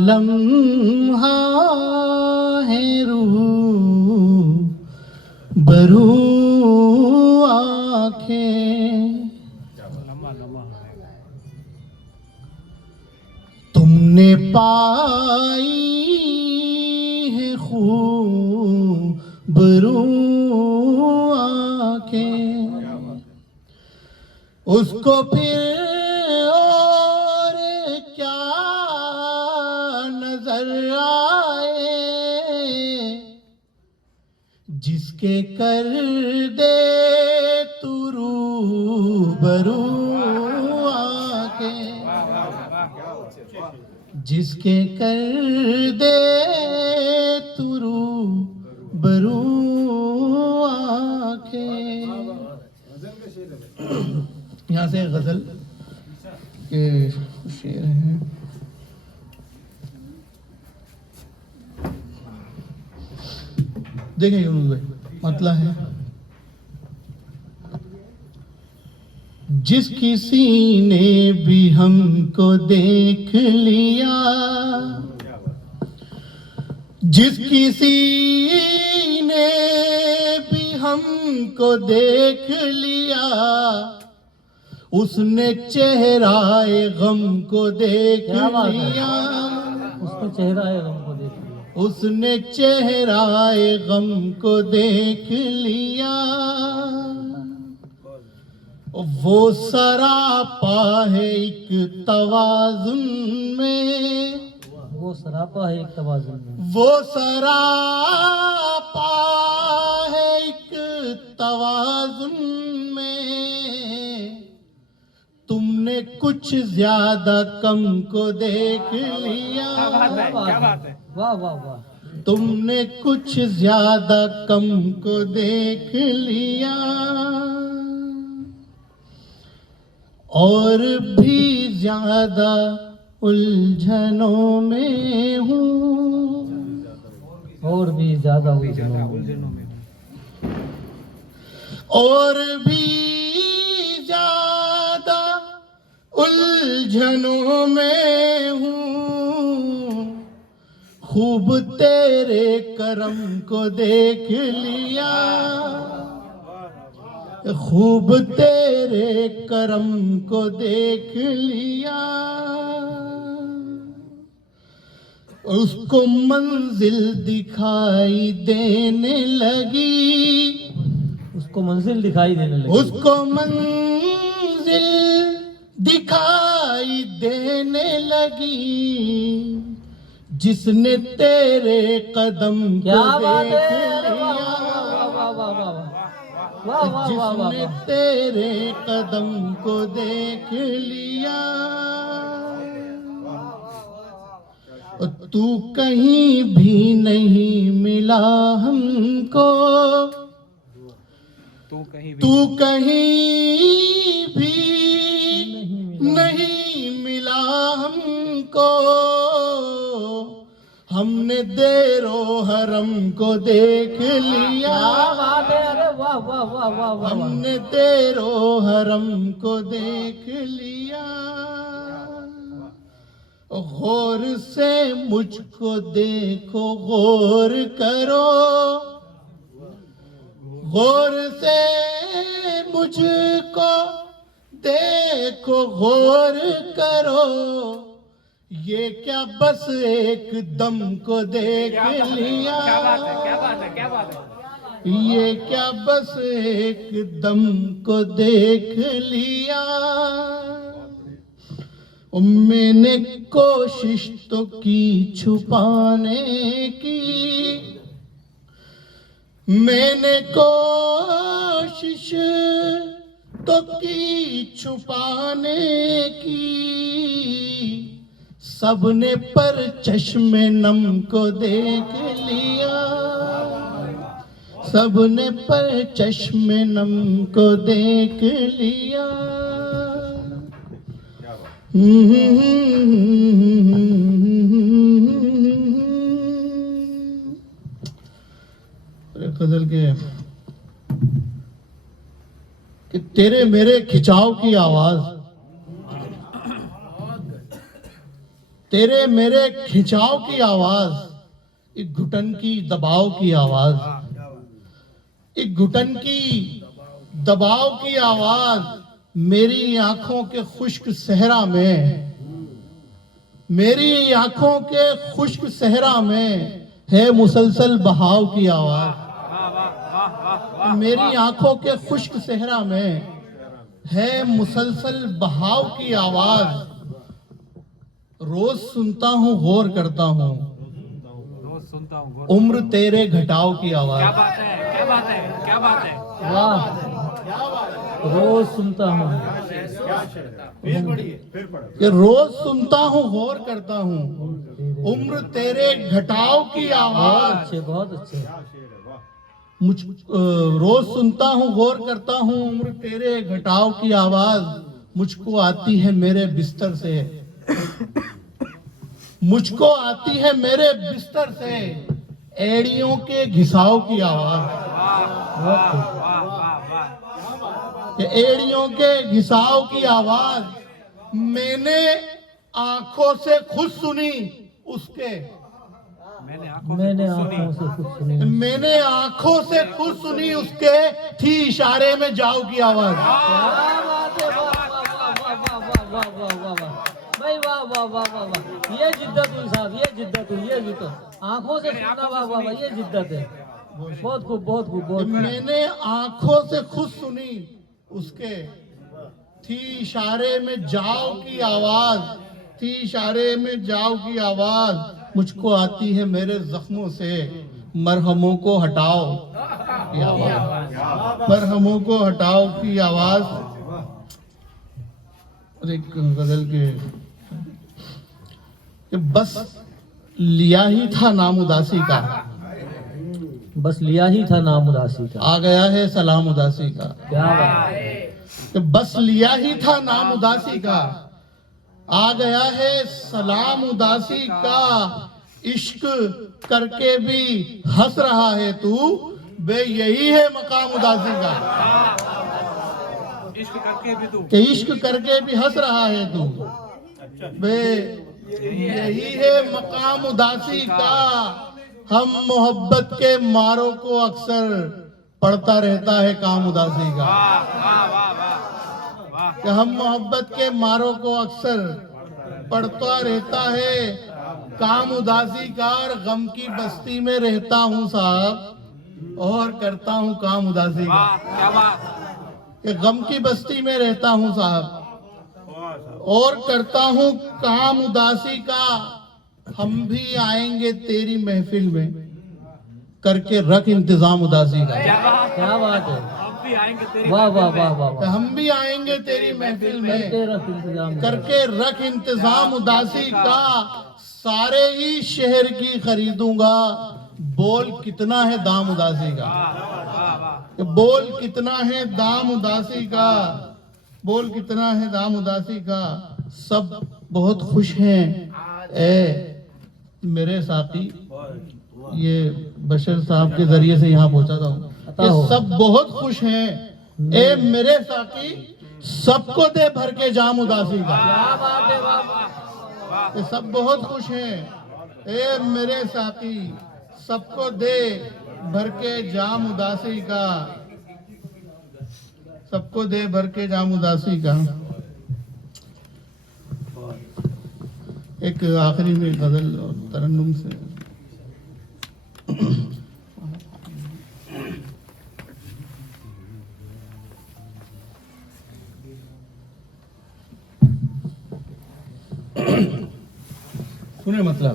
लम्हा है रूह बरू आंखें, तुमने पाई है खूबरू आंखें, उसको फिर और क्या नजर आए, जिसके कर दे तू रूबरू आके, जिसके कर दे तू रूबरू आके। यहाँ से गजल के शेर हैं। देखें यूनुस भाई, मतलब है जिस किसी ने भी हमको देख लिया, जिस किसी ने भी हमको देख लिया, उसने चेहराए गम को देख लिया, उसने चेहराए गम को देख लिया, उसने चेहराए गम को देख लिया। वो सरापा है एक तवाज़ुन में, वो सरापा है एक तवाज़ुन में, वो सरापा है एक तवाज़ुन में। तुमने कुछ ज्यादा कम को देख लिया, क्या बात है, वाह वाह वाह, तुमने कुछ ज्यादा कम को देख लिया। और भी ज्यादा उलझनों में हूँ, और भी ज्यादा उलझनों में, और भी ज्यादा उलझनों में हूँ। खूब तेरे करम को देख लिया, खूब तेरे करम को देख लिया। उसको मंजिल दिखाई देने लगी, उसको मंजिल दिखाई देने लगी, उसको मंजिल दिखाई देने लगी। जिसने तेरे कदम क्या को बात देख है, लिया, जिसने तेरे कदम को देख लिया। तू कहीं भी नहीं मिला हमको, तू कहीं भी नहीं मिला हमको। हमने देरो हरम को देख लिया, अरे वाह वाह वाह वाह वाह, हमने देरो हरम को देख लिया। गौर से मुझको देखो, गौर करो, गौर से मुझको देखो, गौर करो। ये क्या बस एक दम को देख लिया, क्या बात है, क्या बात है, क्या बात है। ये क्या बस एक दम को देख लिया। मैंने कोशिश तो की छुपाने की, मैंने कोशिश तो की छुपाने की। सबने पर चश्मे नम को देख लिया, सबने पर चश्मे नम को देख लिया। गजल के कि तेरे मेरे खिंचाव की आवाज तेरे मेरे खिंचाव की आवाज, एक घुटन की दबाव की आवाज, एक घुटन की दबाव की आवाज मेरी आंखों के खुश्क सहरा में, मेरी आंखों के खुश्क सहरा में है मुसलसल बहाव की आवाज। मेरी आंखों के खुश्क सहरा में है मुसलसल बहाव की आवाज। रोज सुनता हूँ गौर करता हूँ, रोज सुनता हूँ। उम्र तेरे घटाव की क्या आवाज। बात है, क्या बात है, क्या बात है। वाह, रोज सुनता हूँ। ये रोज सुनता हूँ गौर करता हूँ, उम्र तेरे घटाव की बहुत आवाज। अच्छे, बहुत अच्छे। रोज सुनता हूँ गौर करता हूँ, उम्र तेरे घटाव की आवाज मुझको आती है मेरे बिस्तर से, मुझको आती है मेरे बिस्तर से एड़ियों के घिसाव की आवाज। बहुत खूब। वाह वाह वाह। ये एड़ियों के घिसाव की आवाज मैंने आंखों से खुद सुनी उसके, मैंने मैंने आंखों आंखों से कुछ सुनी। मैंने आंखों से खुद सुनी उसके, थी इशारे में जाओ की आवाज। क्या बात है, वाह वाह वाह वाह वाह वाह वाह वाह वाह भाई, वाह वाह वाह वाह वाह। ये जिद्दत हुई साहब, ये जिद्दत हुई, ये जिद्दत। आंखों से सुनना, वाह वाह वाह, ये जिद्दत है। बहुत खूब, बहुत खूब, बहुत खूब। मैंने आंखों से खुद सुनी उसके, थी इशारे में जाओ की आवाज, थी इशारे में जाओ की आवाज मुझको आती है मेरे जख्मों से मरहमों को हटाओ की आवाज, मरहमों को हटाओ की आवाज। और एक गजल के कि बस लिया ही था नाम उदासी का, बस लिया ही था नाम उदासी का। आ गया है सलाम उदासी का। क्या बात है। कि बस लिया ही था नाम उदासी का, आ गया है सलाम उदासी का। इश्क करके भी हंस रहा है तू, बे यही है मकाम उदासी का। इश्क करके भी तू, कि इश्क करके भी हंस रहा है तू, बे यही है मकाम उदासी का। हम मोहब्बत के मारों को अक्सर पढ़ता रहता है काम उदासी का। वाह वाह वाह वाह। कि हम मोहब्बत के मारों को अक्सर पढ़ता रहता है काम उदासी का। और गम की बस्ती में रहता हूँ साहब और करता हूँ काम उदासी का। वाह, क्या बात। कि गम की बस्ती में रहता हूँ साहब और करता हूँ काम उदासी का। हम भी आएंगे तेरी महफिल में करके रख इंतजाम उदासी का। क्या बात, क्या बात है। अब भी आएंगे तेरी वाह वाह वाह वाह कि वाह। हम भी आएंगे तेरी महफिल में करके रख इंतजाम। करके रख इंतजाम उदासी का। सारे ही शहर की खरीदूंगा, बोल कितना है दाम उदासी का। कि बोल कितना है दाम उदासी का, बोल कितना है दाम उदासी का। सब बहुत खुश हैं ए मेरे साथी। ये बशर साहब के जरिए से यहाँ पहुंचा था कि सब बहुत खुश हैं ए मेरे साथी, सबको दे भर के जाम उदासी का। क्या बात है, वाह वाह। कि सब बहुत खुश हैं ए मेरे साथी, सबको दे भर के जाम उदासी का, सबको दे भर के जाम उदासी का। एक आखिरी में गजल और तरन्नुम से सुने मतलब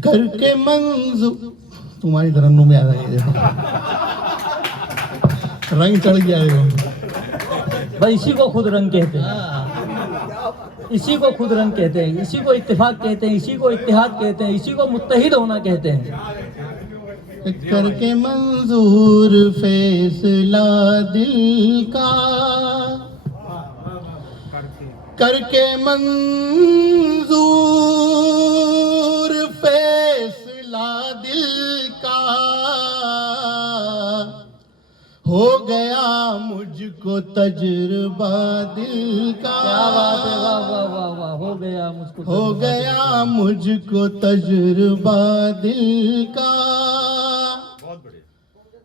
करके मंजूर। तुम्हारी तरन्नुम में आ रही है, देखो रंग चढ़ गया देखो। भाई इसी को खुद रंग कहते हैं, इसी को खुद रंग कहते हैं, इसी को इत्तेफाक कहते हैं, इसी को इत्तेहाद कहते हैं, इसी को मुत्तहिद होना कहते हैं। करके मंजूर फैसला दिल का, करके मंजूर फैसला दिल का, हो गया मुझको तजुर्बा दिल का। क्या बात है, वाह वाह वाह वाह, हो गया मुझको हो गया मुझको तजुर्बा दिल का।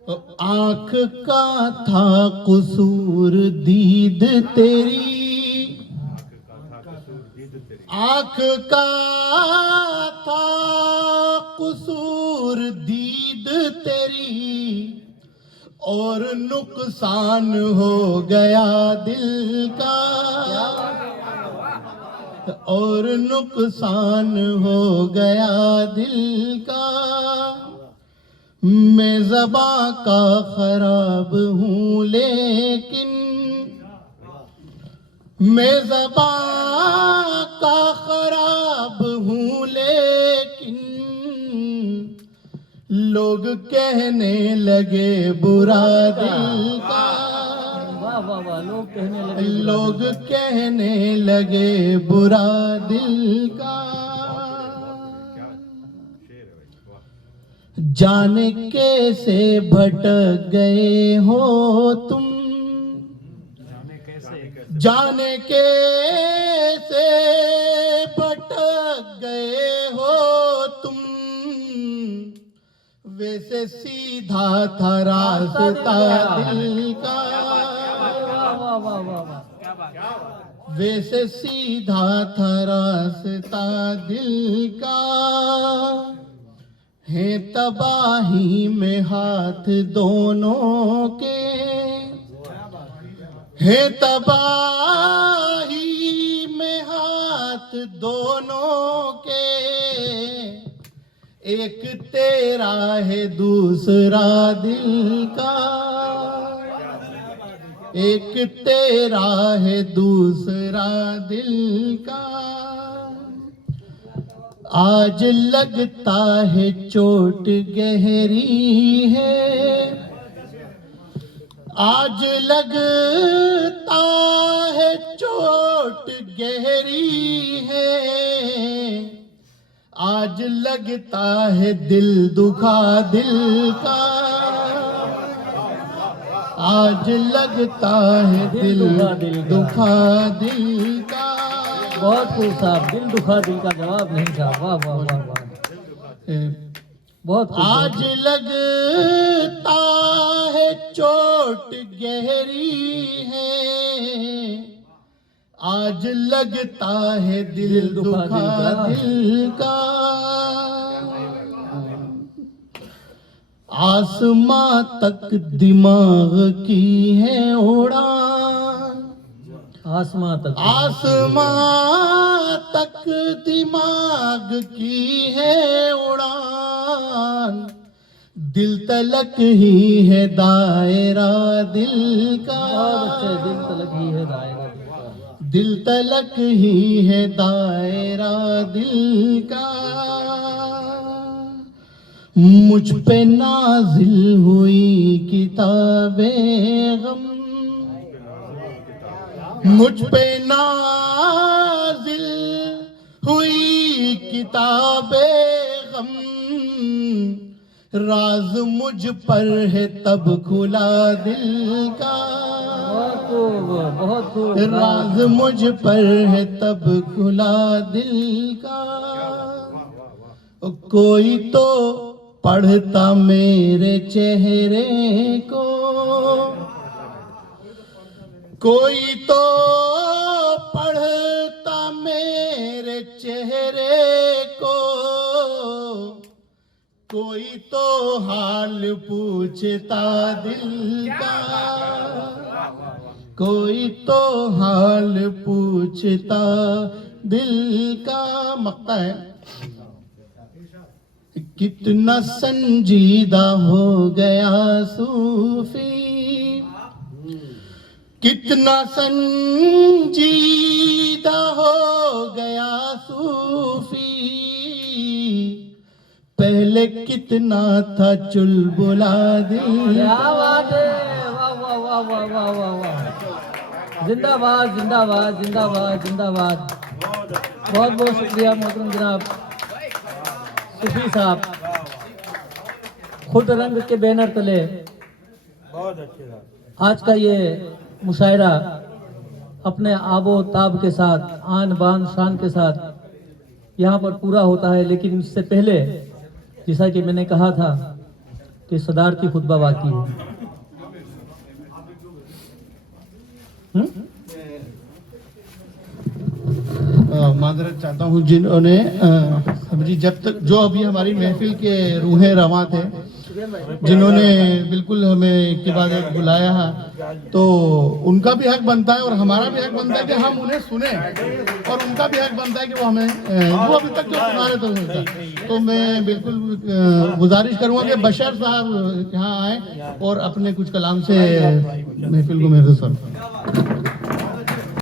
आंख का था कसूर दीद तेरी, आंख का था कसूर दीद तेरी, और नुकसान हो गया दिल का, और नुकसान हो गया दिल का। मैं ज़बां का खराब हूँ लेकिन, मैं ज़बां का खराब हूँ लेकिन, लोग कहने लगे बुरा दिल का। वाह वाह वाह, लोग कहने लगे लोग कहने लगे बुरा दिल का। जाने कैसे भटक गए हो तुम, जाने कैसे भटक गए हो तुम, वैसे सीधा था रास्ता दिल का। वाह वाह वाह वाह वाह, वैसे सीधा था रास्ता दिल का। है तबाही में हाथ दोनों के, है तबाही में हाथ दोनों के, एक तेरा है दूसरा दिल का, एक तेरा है दूसरा दिल का। आज लगता है चोट गहरी है, आज लगता है चोट गहरी है, आज लगता है दिल दुखा दिल का, आज लगता है दिल दुखा दिल का। बहुत खूब साहब, दिल दुखा दिल का जवाब नहीं साहब, वाह वाह वाह वाह, बहुत खूब। आज लगता है चोट गहरी है, आज लगता है दिल दुखा दिल का। आसमां तक दिमाग की है उड़ान, आसमां तक, आसमां तक दिमाग की है उड़ान, दिल तलक ही है दायरा दिल का। बहुत अच्छे, दिल तलक ही है दायरा दिल का, दिल तलक ही है दायरा दिल का। मुझ पे नाजिल हुई किताबे गम, मुझ पे नाजिल हुई किताबे गम, राज मुझ पर है तब खुला दिल का। बहुत खूब, बहुत खूब। राज मुझ पर है तब खुला दिल का। कोई तो पढ़ता मेरे चेहरे को, कोई तो पढ़ता मेरे चेहरे को, कोई तो हाल पूछता दिल का, कोई तो हाल पूछता दिल का। मकता है कितना संजीदा हो गया सूफी, कितना संजीदा हो गया सूफी, पहले कितना था चुलबुला दिल। क्या बात है, वाह वाह वाह वाह वाह वाह वाह, जिंदाबाद जिंदाबाद जिंदाबाद जिंदाबाद। बहुत बहुत शुक्रिया मोहतरम जनाब सूफी साहब, खुद रंग के बैनर तले आज का ये मुशायरा अपने आबो ताब के साथ, आन बान शान के साथ यहाँ पर पूरा होता है, लेकिन इससे पहले जैसा कि मैंने कहा था कि सदारती खुतबा बाकी है। माजरत चाहता हूँ जिन्होंने जी जब तक जो अभी हमारी महफिल के रूहें रवां थे, जिन्होंने बिल्कुल हमें एक के बाद एक बुलाया है, तो उनका भी हक बनता है और हमारा भी हक बनता है कि हम उन्हें सुने, और उनका भी हक बनता है कि वो हमें वो अभी तक जो सुना रहे थे। तो मैं बिल्कुल गुजारिश करूंगा कि बशर साहब यहाँ आए और अपने कुछ कलाम से महफिल को महफूज करें।